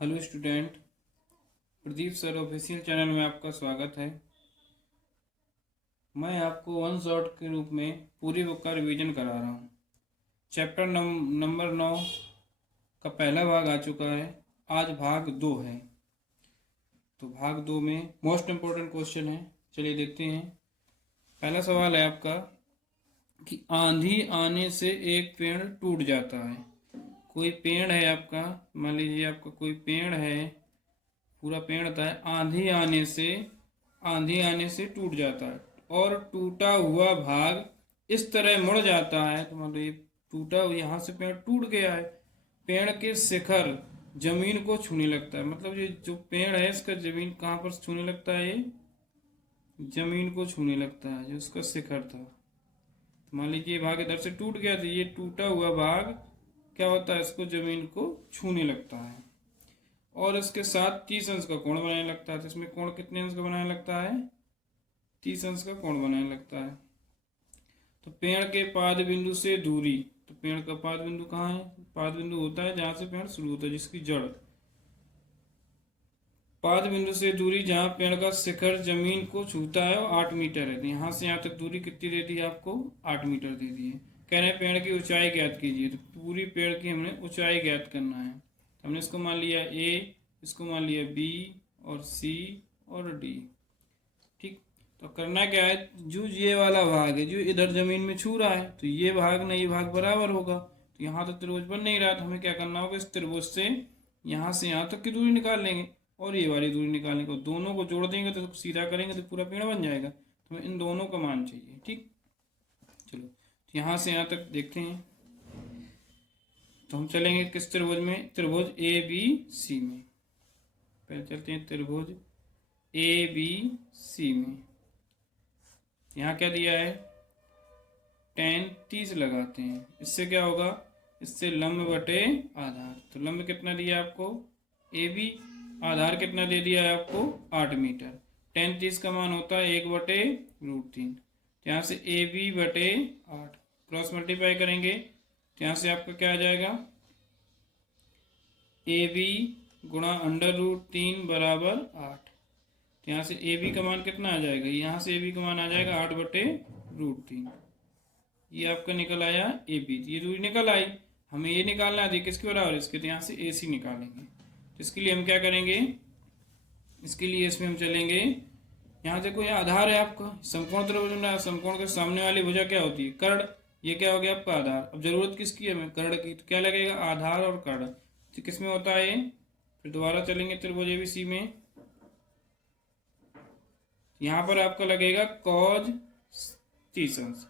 Hello student, Pradeep sir official channel में आपका स्वागत है। मैं आपको वन शॉट के रूप में पूरी बुक का रिवीजन करा रहा हूँ। चैप्टर नंबर 9 का पहला भाग आ चुका है। आज भाग 2 है। तो भाग 2 में मोस्ट इम्पोर्टेंट क्वेश्चन है। चलिए देखते हैं। पहला सवाल है आपका कि आंधी आने से एक पेड़ टूट जाता है। कोई पेड़ है आपका, मान लीजिए आपका कोई पेड़ है, पूरा पेड़ था, आंधी आने से टूट जाता है और टूटा हुआ भाग इस तरह मुड़ जाता है। तो मान लो ये टूटा, यहाँ से पेड़ टूट गया है, पेड़ के शिखर जमीन को छूने लगता है। मतलब ये जो पेड़ है इसका जमीन कहाँ पर छूने लगता है, ये जमीन को छूने लगता है, जो उसका शिखर था। तो मान लीजिए ये भाग इधर से टूट गया, तो ये टूटा हुआ भाग क्या होता है, इसको जमीन को छूने लगता है और इसके साथ 30 अंश का कोण बनाने लगता है। तो इसमें कोण कितने अंश का बनाने लगता है, 30 अंश का कोण बनाने लगता है। तो पेड़ के पाद बिंदु से दूरी, तो पेड़ का पाद बिंदु कहाँ है, पाद बिंदु होता है जहां से पेड़ शुरू होता है, जिसकी जड़। पाद बिंदु से दूरी जहां पेड़ का शिखर जमीन को छूता है वो 8 मीटर है। तो यहाँ से यहाँ तक दूरी कितनी दे दी है आपको, 8 मीटर दे दी है। कह रहे हैं पेड़ की ऊंचाई ज्ञात कीजिए। तो पूरी पेड़ की हमने ऊंचाई ज्ञात करना है। हमने इसको मान लिया ए, इसको मान लिया बी और सी और डी। ठीक, तो करना क्या है, जो ये वाला भाग है जो इधर जमीन में छू रहा है, तो ये भाग ना ये भाग बराबर होगा। तो यहाँ तो त्रिभुज बन नहीं रहा, तो हमें क्या करना होगा, इस त्रिभुज से यहाँ से यहाँ तक की दूरी निकाल लेंगे और ये वाली दूरी निकालने को, दोनों को जोड़ देंगे तो सीधा करेंगे तो पूरा पेड़ बन जाएगा। तो हमें इन दोनों का मान चाहिए। ठीक, चलो तो यहाँ से यहाँ तक देखते हैं। तो हम चलेंगे किस त्रिभुज में, त्रिभुज ए बी सी में। पहले चलते हैं त्रिभुज ए बी सी में। यहाँ क्या दिया है, tan 30 लगाते हैं। इससे क्या होगा, इससे लंब बटे आधार। तो लंब कितना दिया आपको, ए बी, आधार कितना दे दिया है आपको, 8 मीटर। tan 30 का मान होता है 1/√3। यहाँ से ए बी बटे 8 क्रॉस मल्टीप्लाई करेंगे तो यहाँ से आपका क्या आ जाएगा, ए बी गुणा √3 बराबर 8। तो यहाँ से ए बी का मान कितना आ जाएगा, यहाँ से ए बी का मान आ जाएगा 8/√3। ये आपका निकल आया ए बी। ये दूरी निकल आई, हमें ये निकालना है किसके बराबर, इसके। तो यहाँ से ए सी निकालेंगे। तो इसके लिए हम क्या करेंगे, इसके लिए इसमें हम चलेंगे, यहाँ से कोई आधार है आपका, समकोण त्रिभुज बना, समकोण के सामने वाली भुजा क्या होती है, कर्ण। ये क्या हो गया आपका आधार। अब जरूरत किसकी है हमें, कर्ण की। तो क्या लगेगा, आधार और कर्ण। तो किस में होता है, फिर दोबारा चलेंगे त्रिभुज एबीसी में। यहाँ पर आपका लगेगा cos 30 अंश।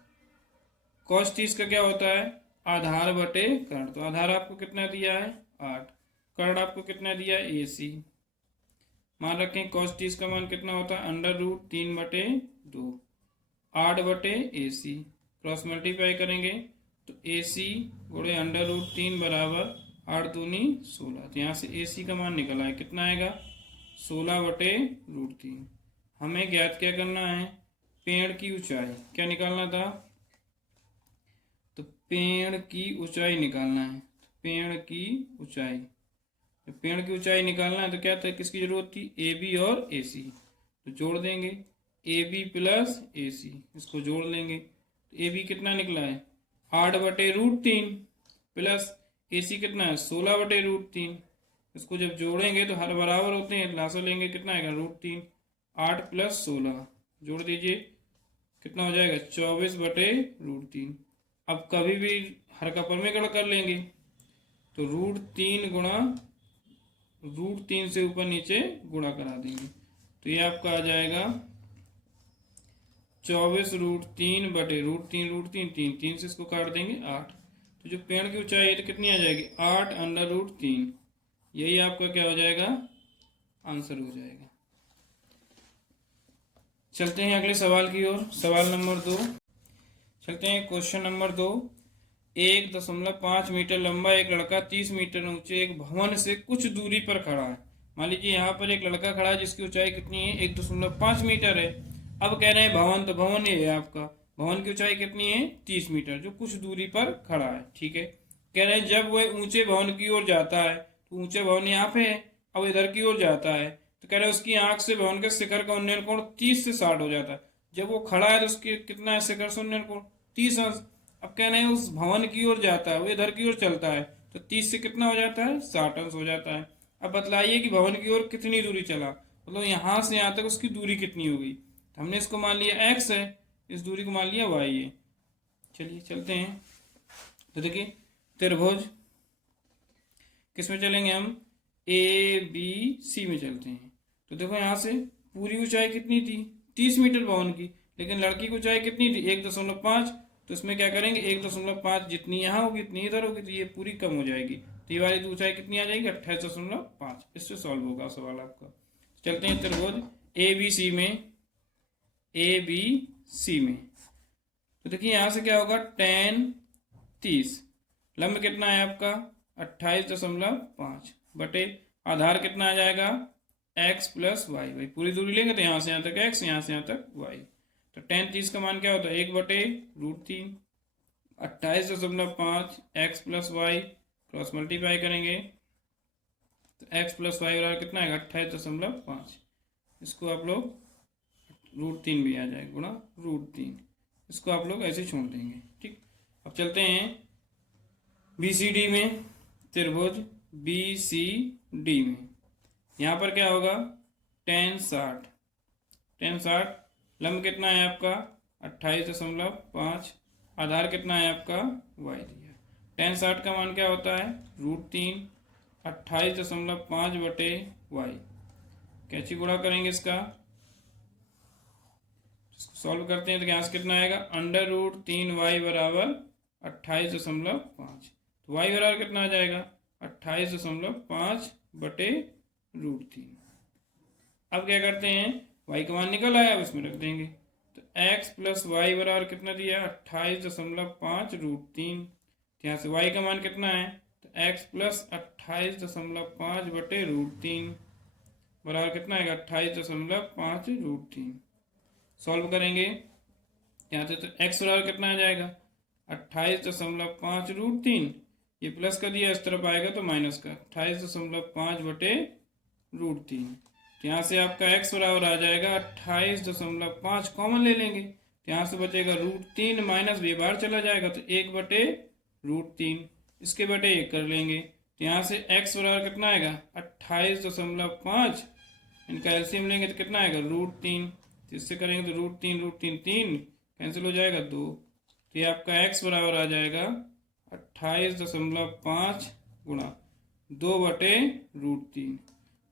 cos 30 का क्या होता है, आधार बटे कर्ण। तो आधार आपको कितना दिया है, 8। कर्ण आपको कितना दिया है, AC। मान रखें cos 30 का मान कितना होता है, √3/2, 8/AC। क्रॉस मल्टीप्लाई करेंगे तो AC गुणे √3 बराबर 8 दूनी 16। तो यहाँ से AC का मान निकला है, कितना आएगा, 16/√3। हमें ज्ञात क्या करना है, पेड़ की ऊंचाई। क्या निकालना था, तो पेड़ की ऊंचाई निकालना है। पेड़ की ऊंचाई, पेड़ की ऊंचाई निकालना है तो क्या था, किसकी जरूरत थी, ए बी और ए सी। तो जोड़ देंगे, ए बी प्लस ए सी, इसको जोड़ लेंगे। तो ए बी कितना निकला है, 8/√3 प्लस ए सी कितना है, 16/√3। इसको जब जोड़ेंगे तो हर बराबर होते हैं, लासा लेंगे, कितना आएगा, √3। 8 + 16 जोड़ दीजिए, कितना हो जाएगा, 24/√3। अब कभी भी हर का परमेगढ़ कर लेंगे तो √3 गुणा √3 से ऊपर नीचे गुणा करा देंगे। तो ये आपका आ जाएगा 24√3/√3, √3 3 से इसको काट देंगे 8। तो जो पेड़ की ऊंचाई है तो कितनी आ जाएगी, 8√3। यही आपका क्या हो जाएगा, आंसर हो जाएगा। चलते हैं अगले सवाल की ओर। सवाल नंबर 2 चलते हैं। क्वेश्चन नंबर 2, 1.5 मीटर लंबा एक लड़का 30 मीटर ऊंचे एक भवन से कुछ दूरी पर खड़ा है। मान लीजिए यहाँ पर एक लड़का खड़ा है जिसकी ऊंचाई कितनी है, 1.5 मीटर है। अब कह रहे हैं भवन, तो भवन ये है आपका, भवन की ऊंचाई कितनी है, 30 मीटर, जो कुछ दूरी पर खड़ा है। ठीक है, कह रहे हैं जब वह ऊंचे भवन की ओर जाता है, तो ऊंचे भवन यहाँ पे है, अब इधर की ओर जाता है, तो कह रहे हैं उसकी आंख से भवन के शिखर का उन्नयन कोण 30 से 60 हो जाता है। जब वो खड़ा है तो उसकी कितना है शिखर से उन्नयन कोण 30 अंश। अब कह रहे हैं उस भवन की ओर जाता है, वो इधर की ओर चलता है, तो 30 से कितना हो जाता है 60 अंश हो जाता है। अब बतलाइए कि भवन की ओर कितनी दूरी चला, मतलब यहां से यहां तक उसकी दूरी कितनी होगी। तो हमने इसको मान लिया x है, इस दूरी को मान लिया y है। चलिए चलते हैं। तो देखिए त्रिभुज किस में चलेंगे हम, ए बी सी में चलते हैं। तो देखो यहाँ से पूरी ऊंचाई कितनी थी 30 मीटर भवन की, लेकिन लड़की की ऊंचाई कितनी थी 1.5। तो इसमें क्या करेंगे 1.5 जितनी यहाँ होगी इतनी इधर होगी, तो ये पूरी कम हो जाएगी, तो ये वाली ऊंचाई कितनी आ जाएगी 28.5। इससे सॉल्व होगा सवाल आपका। चलते हैं त्रिभुज ए बी सी में, ए बी सी में। तो देखिए यहाँ से क्या होगा tan 30, लंब कितना है आपका 28.5 बटे आधार कितना आ जाएगा x प्लस वाई। भाई पूरी दूरी लेंगे तो यहाँ से यहाँ तक x, यहाँ से यहाँ तक y। तो tan 30 का मान क्या होता है 1/√3, 28.5 x plus y cross multiply करेंगे तो x प्लस वाई बराबर कितना आएगा 28.5। इसको आप लोग √3 भी आ जाएगा गुणा √3, इसको आप लोग ऐसे छोड़ देंगे। ठीक, अब चलते हैं BCD में, त्रिभुज BCD में। यहाँ पर क्या होगा tan 60, लंब कितना है आपका 28.5, आधार कितना है आपका y दिया। tan 60 का मान क्या होता है √3, 28.5 बटे y। कैची गुणा करेंगे इसका, इसको सॉल्व करते हैं तो यहाँ से कितना आएगा √3y बराबर 28.5। तो y बराबर कितना आ जाएगा 28.5 बटे √3। अब क्या करते हैं y का मान निकल आया, अब इसमें रख देंगे। तो x प्लस वाई बराबर कितना दिया 28.5 √3। यहाँ से y का मान कितना है तो x प्लस 28.5 बटे √3 बराबर कितना आएगा 28.5 √3। सॉल्व करेंगे यहाँ से तो x बराबर कितना आ जाएगा 28.5 √3, ये प्लस का दिया इस तरफ आएगा तो माइनस का 28.5 बटे √3। तो यहाँ से आपका x बराबर आ जाएगा 28.5, कॉमन ले लेंगे तो यहाँ से बचेगा √3 माइनस ये बाहर चला जाएगा तो 1 बटे √3, इसके बटे 1 कर लेंगे तो यहाँ से x बराबर कितना आएगा 28.5, इनका एलसीएम लेंगे तो कितना आएगा √3, तो इससे करेंगे तो √3 3 कैंसिल हो जाएगा 2, तो ये आपका x बराबर आ जाएगा 28.5 गुणा 2 बटे √3।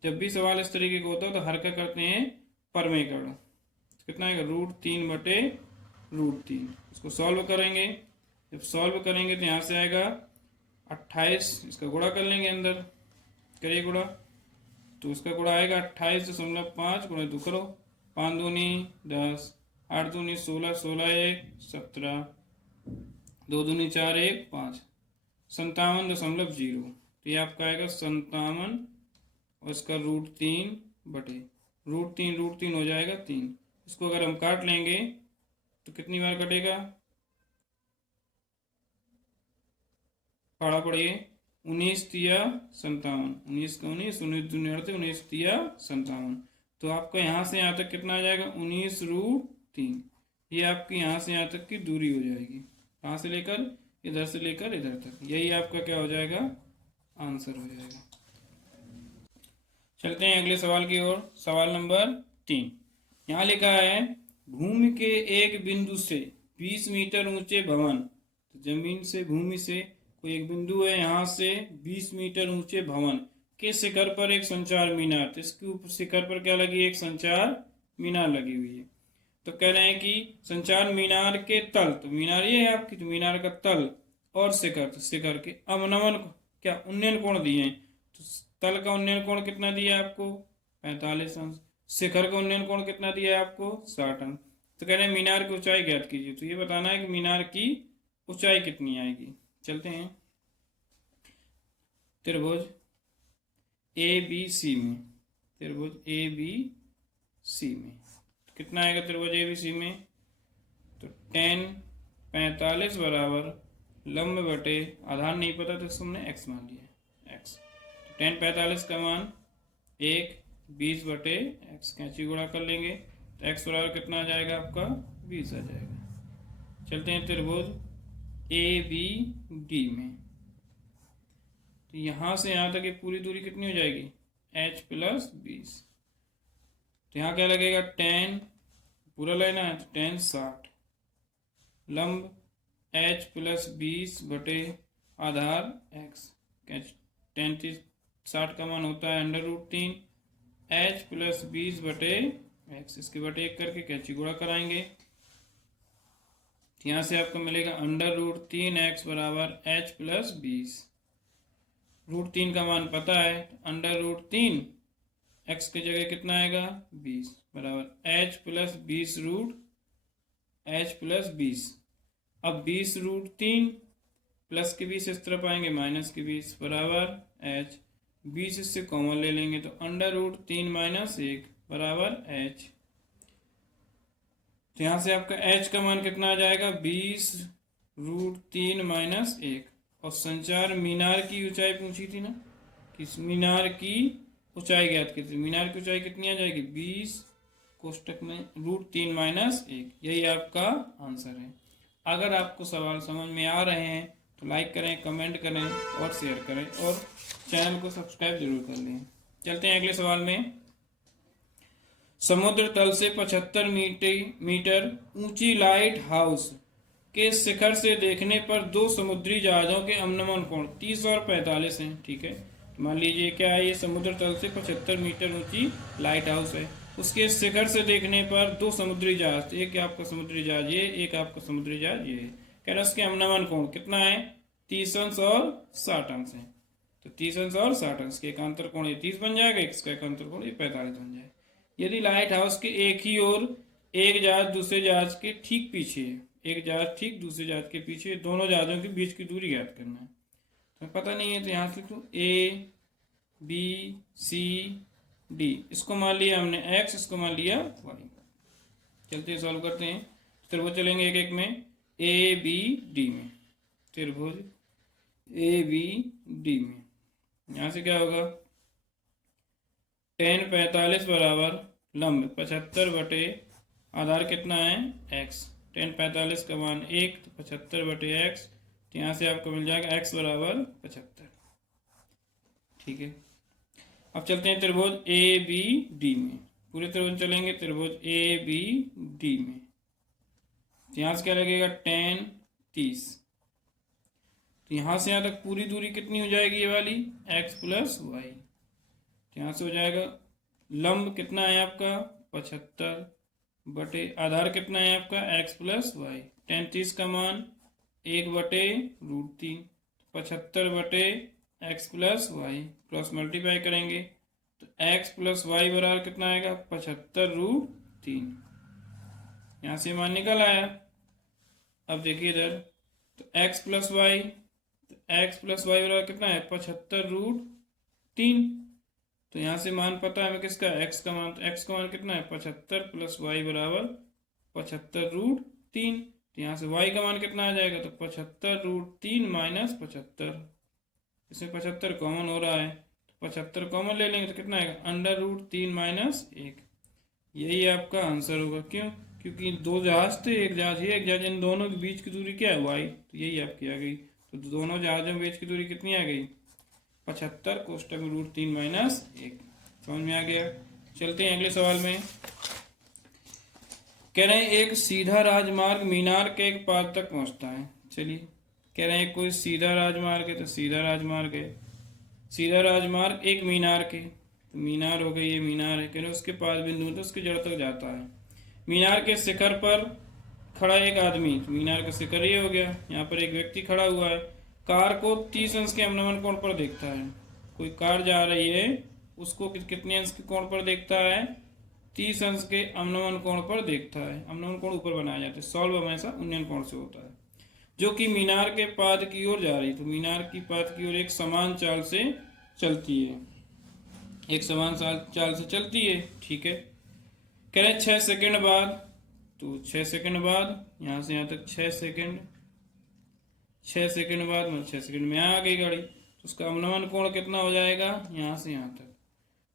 जब भी सवाल इस तरीके का होता है तो हर का करते हैं परमेकरण, तो कितना आएगा √3 बटे √3। इसको सॉल्व करेंगे, जब सॉल्व करेंगे तो यहाँ से आएगा 28, इसका गुणा कर लेंगे अंदर, करिए गुणा, तो उसका गुणा आएगा 28.5 गुणा 2 करो, 5 दूनी 10, 8 दूनी 16, 16 1 17, 2 दूनी 4 1 5, 57.0। तो ये आपका आएगा 57 और इसका √3 बटे √3 हो जाएगा 3। इसको अगर हम काट लेंगे तो कितनी बार कटेगा, पढ़ा पढ़िए 19 तिया 57, 19 का 19, 19 दूनी 38, 19 तिया 57। तो आपका यहाँ से यहाँ तक कितना आ जाएगा 19 √3, ये आपकी यहाँ से यहाँ तक की दूरी हो जाएगी, कहाँ से लेकर इधर से लेकर इधर तक, यही आपका क्या हो जाएगा आंसर हो जाएगा। चलते हैं अगले सवाल की ओर। सवाल नंबर 3 यहाँ लिखा है भूमि के एक बिंदु से 20 मीटर ऊंचे भवन, तो जमीन से भूमि से कोई एक बिंदु है, यहाँ से 20 मीटर ऊंचे भवन के शिखर पर एक संचार मीनार, तो इसके ऊपर शिखर पर क्या लगी एक संचार मीनार लगी हुई है। तो कह रहे हैं कि संचार मीनार के तल, तो मीनार ये है आपकी, तो मीनार का तल और शिखर, तो शिखर के अवनमन क्या उन्नयन कोण दिए हैं, तो तल का उन्नयन कोण कितना दिया है आपको 45 अंश, शिखर का उन्नयन कोण कितना दिया है आपको 60 अंश। तो कह रहे हैं मीनार की ऊंचाई ज्ञात कीजिए, तो ये बताना है कि मीनार की ऊंचाई कितनी आएगी। चलते हैं त्रिभुज ABC में, त्रिभुज ABC में कितना आएगा त्रिभुज ABC में, तो tan 45 बराबर लंब बटे आधार नहीं पता तो हमने x मान लिया x, तो tan 45 का मान 1 20/x, कैंची गुणा कर लेंगे तो x बराबर कितना आ जाएगा आपका 20 आ जाएगा। चलते हैं त्रिभुज ABD में। तो यहाँ से यहाँ तक ये पूरी दूरी कितनी हो जाएगी h + 20। तो यहाँ क्या लगेगा 10, पूरा लेना है तो 10 60, लंब h + 20 बटे आधार x, 10 30 60 का मान होता है √3 h + 20 बटे x, इसके बटे 1 करके कैंची गुणा कराएंगे। यहाँ से आपको मिलेगा √3x बराबर h + 20। √3 का मान पता है, √3 x की जगह कितना आएगा 20 बराबर h + 20 h + 20। अब 20√3 प्लस के 20 इस तरफ आएंगे माइनस के 20 बराबर h, 20 इससे कॉमन ले लेंगे तो √3 - 1 बराबर h। तो यहाँ से आपका h का मान कितना आ जाएगा 20√3 - 1। और संचार मीनार की ऊंचाई पूछी थी ना, किस मीनार की ऊंचाई ज्ञात की थी। मीनार की ऊंचाई कितनी आ जाएगी 20 कोष्टक में √3 - 1, यही आपका आंसर है। अगर आपको सवाल समझ में आ रहे हैं तो लाइक करें, कमेंट करें और शेयर करें और चैनल को सब्सक्राइब जरूर कर लें। चलते हैं अगले सवाल में। समुद्र तल से 75 मीटर ऊंची लाइट हाउस के शिखर से देखने पर दो समुद्री जहाजों के अवनमन कोण 30 और 45 हैं। ठीक है, मान लीजिए क्या है, ये समुद्र तल से 75 मीटर ऊंची लाइट हाउस है, उसके शिखर से देखने पर दो समुद्री जहाज, एक आपका समुद्री जहाज ये, एक आपका समुद्री जहाज ये, कह रहा है उसके अवनमन कोण कितना है 30 अंश और 60 अंश है। तो 30 अंश और 60 अंश के एकांतर कोण ये 30 बन जाएगा, इसका एकांतर कोण ये 45 बन जाएगा। यदि लाइट हाउस के एक ही ओर एक जहाज दूसरे जहाज के ठीक पीछे है, एक जहाज ठीक दूसरे जहाज के पीछे, दोनों जहाजों के बीच की दूरी ज्ञात करना है। तो पता नहीं है तो यहाँ से लिख दो A B C D, इसको मान लिया हमने x, इसको मान लिया y। चलते सॉल्व करते हैं। त्रिभुज चलेंगे एक एक में। ABD में, त्रिभुज ABD में यहाँ से क्या होगा 10 45 बराबर लंब 75 बटे आधार कितना है x, 10 45 का मान 1 तो 75 बटे x, तो यहाँ से आपको मिल जाएगा x बराबर 75। ठीक है, अब चलते हैं त्रिभुज ABD में। पूरे त्रिभुज चलेंगे त्रिभुज ABD में। तो यहाँ से क्या लगेगा 10 30, तो यहाँ से यहाँ तक पूरी दूरी कितनी हो जाएगी ये वाली x + y। यहाँ से हो जाएगा लंब कितना है आपका 75 बटे आधार कितना है आपका x + y, 10 30 का मान 1 बटे √3, 75 बटे x + y, क्रॉस मल्टीप्लाई करेंगे तो x + y बराबर कितना आएगा 75√3। यहाँ से मान निकल आया। अब देखिए इधर तो x + y, तो x + y बराबर कितना है 75√3। तो यहाँ से मान पता है हमें किसका x का मान, तो x का मान कितना है 75 + y बराबर 75√3। तो यहाँ से y का मान कितना आ जाएगा तो 75√3 - 75, इसमें 75 कॉमन हो रहा है तो 75 कॉमन ले लेंगे तो कितना आएगा √3 - 1। यही आपका आंसर होगा। क्यों? क्योंकि दो जहाज थे, एक जहाज ये एक जहाज, इन दोनों के बीच की दूरी क्या है y, तो यही आपकी आ गई। तो दोनों जहाजों के बीच की दूरी कितनी आ गई 75 कोष्टक में √3 - 1। समझ में आ गया। चलते हैं अगले सवाल में। कह रहे हैं एक सीधा राजमार्ग मीनार के एक पाद तक पहुंचता है। चलिए, कह रहे हैं कोई सीधा राजमार्ग है, तो सीधा राजमार्ग है, सीधा राजमार्ग एक मीनार के, तो मीनार हो गई, ये मीनार है, कह रहे उसके पाद बिंदु तो उसके जड़ तक जाता है। मीनार के शिखर पर खड़ा एक आदमी, तो मीनार का शिखर ये हो गया, यहाँ पर एक व्यक्ति खड़ा हुआ है, कार को 30 अंश के अवनमन कोण पर देखता है। कोई कार जा रही है, उसको कितने अंश के कोण पर देखता है 30 अंश के अवनमन कोण पर देखता है। अवनमन कोण ऊपर बनाया जाता है, सॉल्व हमेशा उन्नयन कोण से होता है, जो कि मीनार के पाद की ओर जा रही। तो मीनार की पाद की ओर एक समान चाल से चलती है, एक समान चाल से चलती है। ठीक है, कह रहे 6 सेकंड बाद, तो 6 सेकंड बाद यहाँ से यहाँ तक 6 सेकंड, 6 सेकंड बाद मतलब 6 सेकंड में आ गई गाड़ी, तो उसका अवनमन कोण कितना हो जाएगा यहाँ से यहाँ तक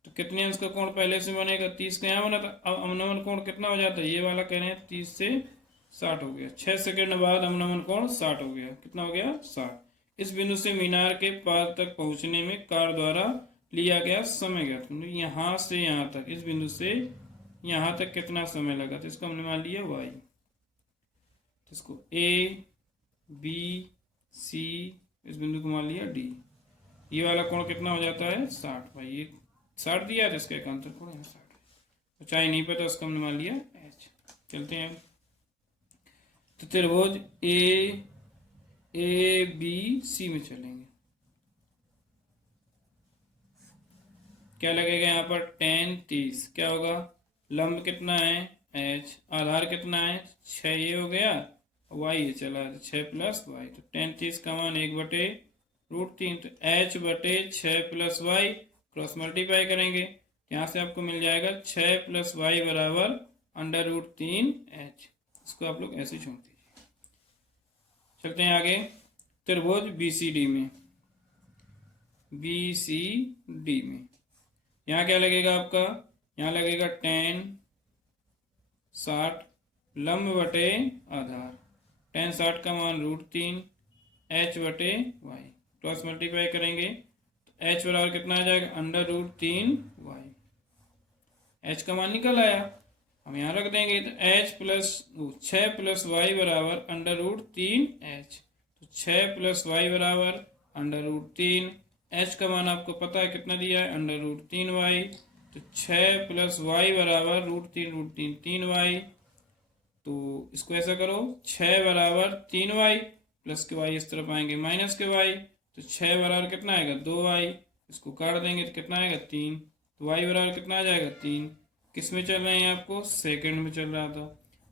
तो कितने अंश का कोण पहले से बनेगा, 30 का यहाँ बना था। अब अवनमन कोण कितना हो जाता है, ये वाला कह रहे हैं 30 से 60 हो गया। 6 सेकंड बाद अवनमन कोण 60 हो गया। कितना हो गया, 60। इस बिंदु से मीनार के पार तक पहुंचने में कार द्वारा लिया गया समय ज्ञात करो। यहाँ से यहाँ तक, इस बिंदु से यहाँ तक कितना समय लगा, तो इसको हमने मान लिया y। तो इसको A B C, इस बिंदु को मान लिया D। ये वाला कोण कितना हो जाता है, 60। भाई ये 60 दिया है, इसका एकांतर कोण है 60। ऊंचाई नहीं पता, उसको हमने मान लिया h। चलते हैं। तो त्रिभुज ABC में चलेंगे। क्या लगेगा यहाँ पर, tan 30। क्या होगा, लंब कितना है h, आधार कितना है 6, ये हो गया, y ये चला 6 प्लस y। तो tan 30 का मान 1/√3। तो h बटे 6 प्लस y क्रॉस मल्टीप्लाई करेंगे, यहाँ से आपको मिल जाएगा 6 प्लस y बराबर √3h। इसको आप लोग ऐसे छोड़ दीजिए। चलते हैं आगे। त्रिभुज BCD में, BCD में यहाँ क्या लगेगा आपका, यहाँ लगेगा tan 60 लंब बटे आधार। tan 60 का मान √3 h बटे y, क्रॉस मल्टीप्लाई करेंगे तो h बराबर कितना आ जाएगा, √3y। h का मान निकल आया, हम यहाँ रख देंगे। तो h प्लस 6 प्लस y बराबर √3h। तो 6 प्लस y बराबर √3। h का मान आपको पता है कितना दिया है, √3y। तो 6 प्लस y बराबर √3 3y। तो इसको ऐसा करो, 6 बराबर 3y प्लस के y इस तरफ आएंगे माइनस के y। तो 6 बराबर कितना आएगा, 2y। इसको काट देंगे तो कितना आएगा, 3। तो y बराबर कितना आ जाएगा, 3। किस में चल रहे हैं आपको, सेकंड में चल रहा था।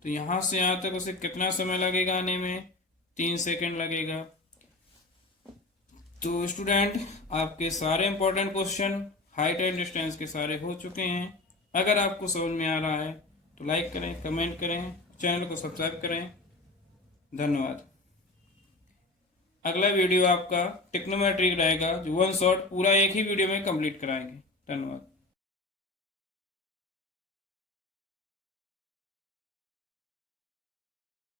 तो यहाँ से यहाँ तक उसे कितना समय लगेगा आने में, 3 सेकंड लगेगा। तो स्टूडेंट आपके सारे important question height and distance के सारे हो चुके हैं। अगर आपको समझ में आ रहा है तो लाइक करें, कमेंट करें, चैनल को सब्सक्राइब करें। धन्यवाद। अगला वीडियो आपका ट्रिग्नोमेट्री रहेगा, जो वन शॉट पूरा एक ही वीडियो में कंप्लीट कराएंगे। धन्यवाद।